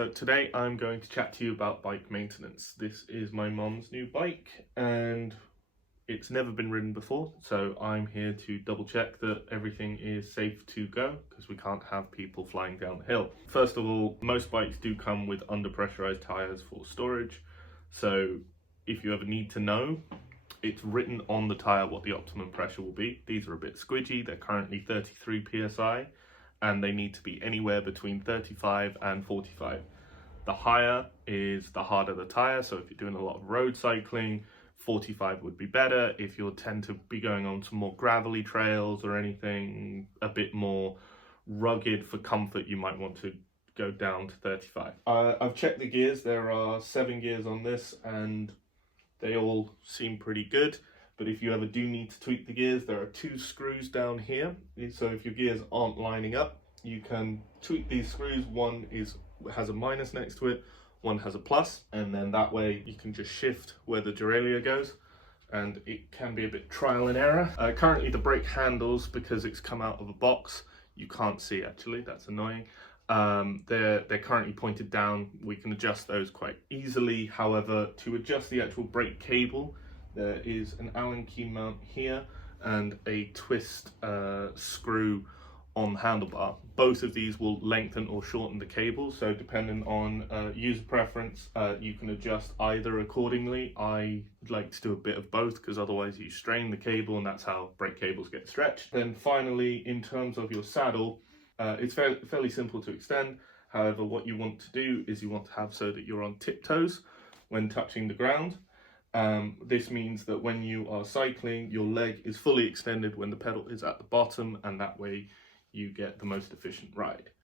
So today I'm going to chat to you about bike maintenance. This is my mom's new bike and it's never been ridden before, so I'm here to double check that everything is safe to go because we can't have people flying down the hill. First of all, most bikes do come with under pressurized tires for storage, so if you ever need to know, it's written on the tire what the optimum pressure will be. These are a bit squidgy, they're currently 33 psi and they need to be anywhere between 35 and 45. The higher is the harder the tire, so if you're doing a lot of road cycling, 45 would be better. If you tend to be going on some more gravelly trails or anything a bit more rugged for comfort, you might want to go down to 35. I've checked the gears, there are 7 gears on this and they all seem pretty good. But if you ever do need to tweak the gears, there are 2 screws down here. So if your gears aren't lining up, you can tweak these screws. One has a minus next to it, one has a plus, and then that way you can just shift where the derailleur goes, and it can be a bit trial and error. Currently the brake handles, because it's come out of a box, you can't see actually, that's annoying. They're currently pointed down. We can adjust those quite easily. However, to adjust the actual brake cable, there is an Allen key mount here and a twist screw on the handlebar. Both of these will lengthen or shorten the cable, so depending on user preference, you can adjust either accordingly. I like to do a bit of both because otherwise you strain the cable and that's how brake cables get stretched. Then finally, in terms of your saddle, it's fairly simple to extend. However, what you want to do is you want to have so that you're on tiptoes when touching the ground. This means that when you are cycling, your leg is fully extended when the pedal is at the bottom, and that way you get the most efficient ride.